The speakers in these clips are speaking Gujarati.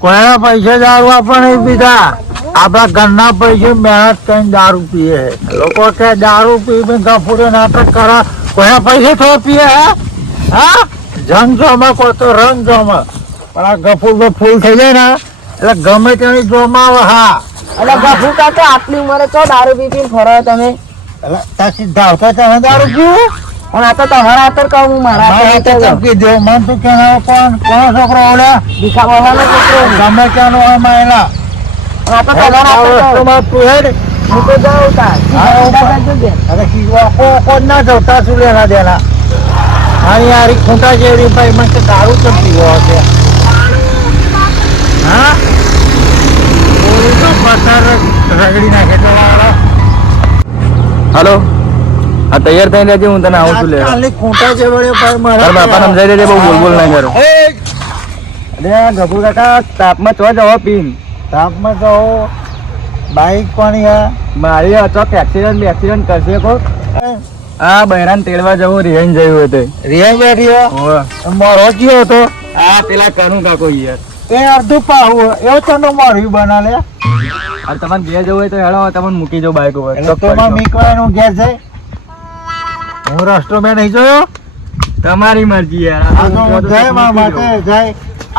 કોઈના પૈસે દારૂ આપણે નહીં પીતા, આપણા ઘરના પૈસે મહેનત કરીને દારૂ પીએ. લોકો કે દારૂ પી ગફુરે નાટક કરે, કોઈના પૈસે થોડા પીએ હે? હા, જંગ જોમાં કોઈ તો રંગ જોમાં, પણ આ ગફુર ફૂલ થઈ જાય ને એટલે ગમે તેની જોમાં આવે. હા, એટલે ગફુ કાકા આટલી ઉંમરે તો દારૂ પી પીને ફરો તમે? એટલે તાસી ધાવતા તને દારૂ પીવું? પણ આ તો તમારા હાથર કહું, હું મારા હાથર ચપકી દો. મન તું કેનારો કોણ છોકરો ઓલ્યા ભીખા બાવાનો છોકરો. ગમે ત્યાંનો હોય માયલા. આ તો તમારા હાથર કહું. તું હેડ હું તો જાઉં તાર. અરે કોણ ના જવતા શું લેના દેના. મારી યારી ખૂંટા જેવી ભાઈ મને કે દારૂ તો પીવો હશે. હા, ઓલી તો પથ્થર રગડી નાખે તો હાલો, આ તૈયાર થઈને રહેજે, હું તને આવું છું લેવા. ખાલી ખૂંટા જેવડે ભાઈ મારા બાપાને સમજાઈ દેજે, બહુ બોલ બોલ ના કરો. અરે ગભુ કાકા તાપમાં ચો જવો પીન. તાપમાં તો બાઈક પણ યાર મારી અચોક એક્સિડન્ટ કરશે કો. હા, બહેરાન તેડવા જવું, રિહાઈને જયું હતું. રિયા બેઠી મારો ગયો હતો. હા, પેલા કરું કાકો યાર. એ અડધું પાવું એવો ચંદો મારું બના લે. અરે તમારે ઘેર જવું હોય તો હેડો, તમને મૂકી જાઉં બાઈક ઉપર. તો મીકવાનું ઘેર છે. હું રસ્તો મેં નહીં જોયો. તમારી મરજી યાર. આ તો હું જાય મારા માટે જાય.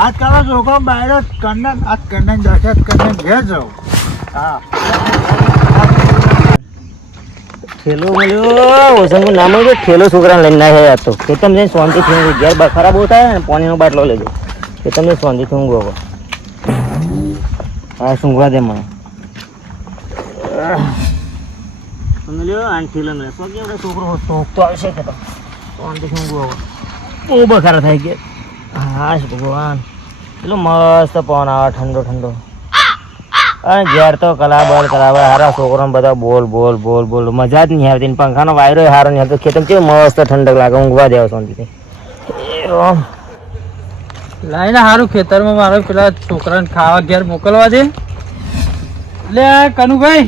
આજકાલ છોકરો બહાર જ કન્નન આજ કન્નન દશત કન્નન ઘેર જાઉં. હા, ઠેલો મળ્યો ઓસંગુ નામ હોય ઠેલો છોકરાને લઈને ના યાર. તો ખેતમ જઈને શાંતિથી ઘેર ખરાબ બહુ થાય ને પાણીનો બાટલો લેજો. ખેતમ જઈને શાંતિથી ઊંઘો. હા, સૂંઘવા દે મને. છોકરો તો આવશે કે શાંતિથી ઊંઘો. બહુ બખારા થાય કે. હા ભગવાન, એટલો મસ્ત પવન આવે, ઠંડો ઠંડો. અને ઘેર તો કલાબર હારા છોકરાને બધા બોલ બોલ બોલ બોલ મજા જ નહીં આવતી. પંખાનો વાયરો હારો નહીં આવતો. ખેતર કેવું મસ્ત ઠંડક લાગે, ઊંઘવા દેવા શાંતિથી. લાઈને સારું ખેતરમાં મારે પેલા છોકરાને ખાવા ઘેર મોકલવા દે. લે કનુભાઈ,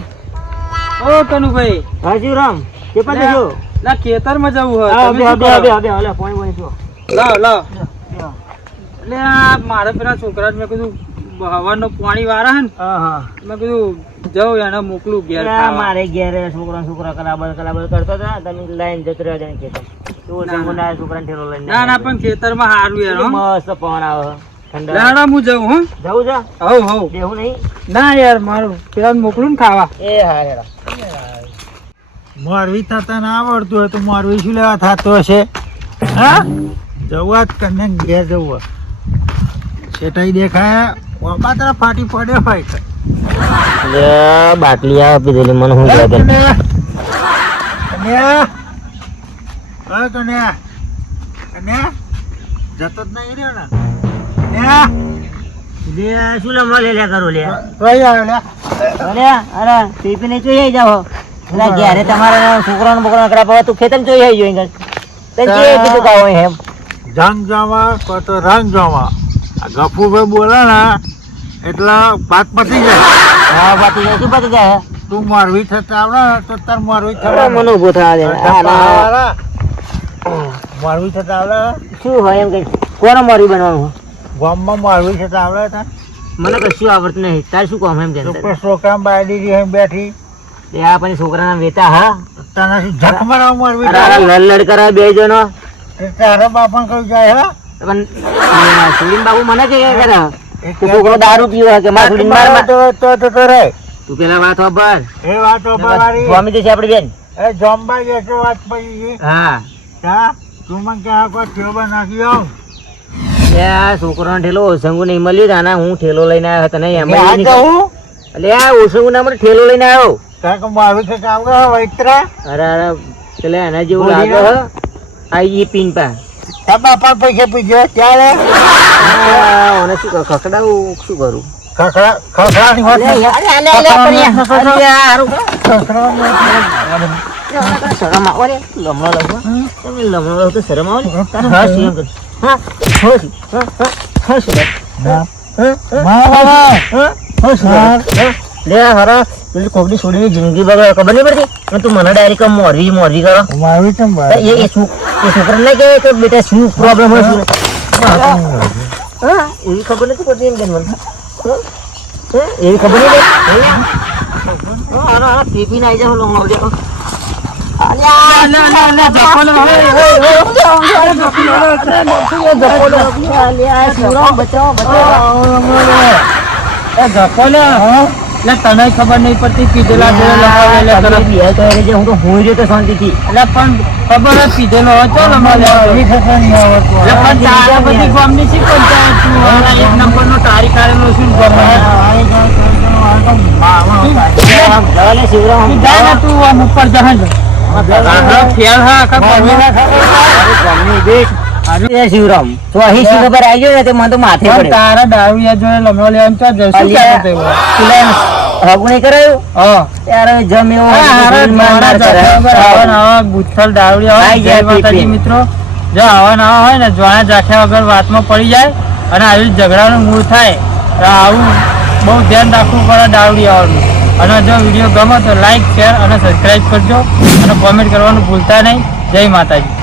ઓ કનુભાઈ. હાજી રામ, કે પાસે છો? લા ખેતરમાં જવું હોય. લાવ લાવ. એટલે આ મારે પેલા છોકરાને મેં કીધું હવાનો પાણી વાળા હે ને, મેં કીધું જાઉં એને મોકલું ઘેર. મારે ઘેર છોકરા કલાબર કરતો હતા, તમે લાઈન જતો રહ્યો છે ખેતર. છોકરાને ઠેલો લઈને. ના ના, પણ ખેતરમાં સારું યાર. મસ્ત પવન આવે ઠંડા. લાડા હું જાઉં. હો જવું છે? હવ દેવું નહીં ના યાર, મારું પેલા મોકલું ને ખાવા. એ હા હેડા. મોરવી થતા ના આવડતું હોય તો મોરવી શું લેવા થતો હશે? હા, જવું જ કન્નન ઘેર જવું. સેટાઈ દેખાય બાબા તારા ફાટી પડ્યો હોય. બાટલી આવે પીધેલી મને હું કન્યા કહે જતો જ નહીં રહ્યો ને. કન્યા શું લમવા લે કરો લે? કઈ આવ્યો લે? અરે પીપીને જોઈ જાઓ. ઘેરે તમારા છોકરાનો બોકરાનો કડા પાવા તું ખેતર જોઈ આવી જોઈ કીધું કાવો એમ જંગ જવા તો રંગ જવા. આ ગફુભાઈ બોલે ને એટલે વાત પતી જાય. હા બાકી શું પતી જાય? તું મોરવી થતા આવડે તો તાર મોરવી થતા મને ઉભો થવા દે. મોરવી થતા આવડે. શું હોય એમ કે કોને મોરી બનવાનું? ગામમાં મોરવી થતા આવડે તા મને કશું આવડતું નહીં. તારે શું કામ એમ કે છોકરા બાયડી બેઠી આ પછી છોકરાના વેતા. હા તને જખ મારા મોરવી લડ કરાવે બે જણો. તારા બાપા કઈ જાય? હા, પણ સુડીન બાબુ મને કે કરે છોકરો દારૂ પીવો કે મારા સુડીન બાર તો રે તું પેલા વાત ખબર એ વાતો બવારી સ્વામી દેશે આપડી બેન. એ જોંબા જે તો વાત પડી. હા હા, તું મને કે કોઈ ઠેલો નાખી આવ. છોકરાનો ઠેલો ઓસંગુ નહીં મળ્યું. આના હું ઠેલો લઈને આવ્યો હતો નહીં આ કહું એટલે આ ઓસંગુ ના મને ઠેલો લઈને આવ્યો. કારણ કે મારું છે કામ વૈતરા. અરે પેલા એના જેવું લાગે હ. આ ઈ પીન પા બાપા પૈસા પૂછ્યો ત્યારે મને શું ખકડાવું શું કરું? ખખડાની વાત શરમ આવો રે. લમણો લખો તમે લમણો લખો તો શરમ આવો લે હરા પેલી કોકડી છોડીની જિંદગી બગાડે ખબર નહીં પડતી. તું મને ડાયરેક્ટ મોરવી કરો. મારું છે એ છોકરાને ના કહેવાય કે બેટા શું પ્રોબ્લેમ હોય? એવી ખબર નથી પડતી એમ કે મને એવી ખબર નહીં પીપી નાઈ જાવ લોંગો જાવ તને ખબર નહીં પડતી પીધેલા હું તો હું રહ્યો તો શાંતિથી એટલે પણ ખબર જ પીધેલો હતો બધી ગામની શી પંચાયત એક નંબર નો તારીખ આવેલો છું તું આમ ઉપર જહાજ ફેલ હા શિવરામ તો અહીં શી ખબર આવી ગયો ને તે મને તો માથે પડે તારા દારૂ જોડે લમણો લેવાનું તો જશું હગું નહીં કરાયું હા ત્યારે જમ્યો ગુથલ દારૂડી મિત્રો જો આવા ના હોય ને જોણા જાખ્યા વગર વાતમાં પડી જાય અને આવી ઝઘડાનું મૂળ થાય તો આવું બહુ ધ્યાન રાખવું પડે દારૂડી આવવાનું. અને જો વિડીયો ગમે તો લાઈક શેર અને સબસ્ક્રાઈબ કરજો અને કોમેન્ટ કરવાનું ભૂલતા નહીં. જય માતાજી.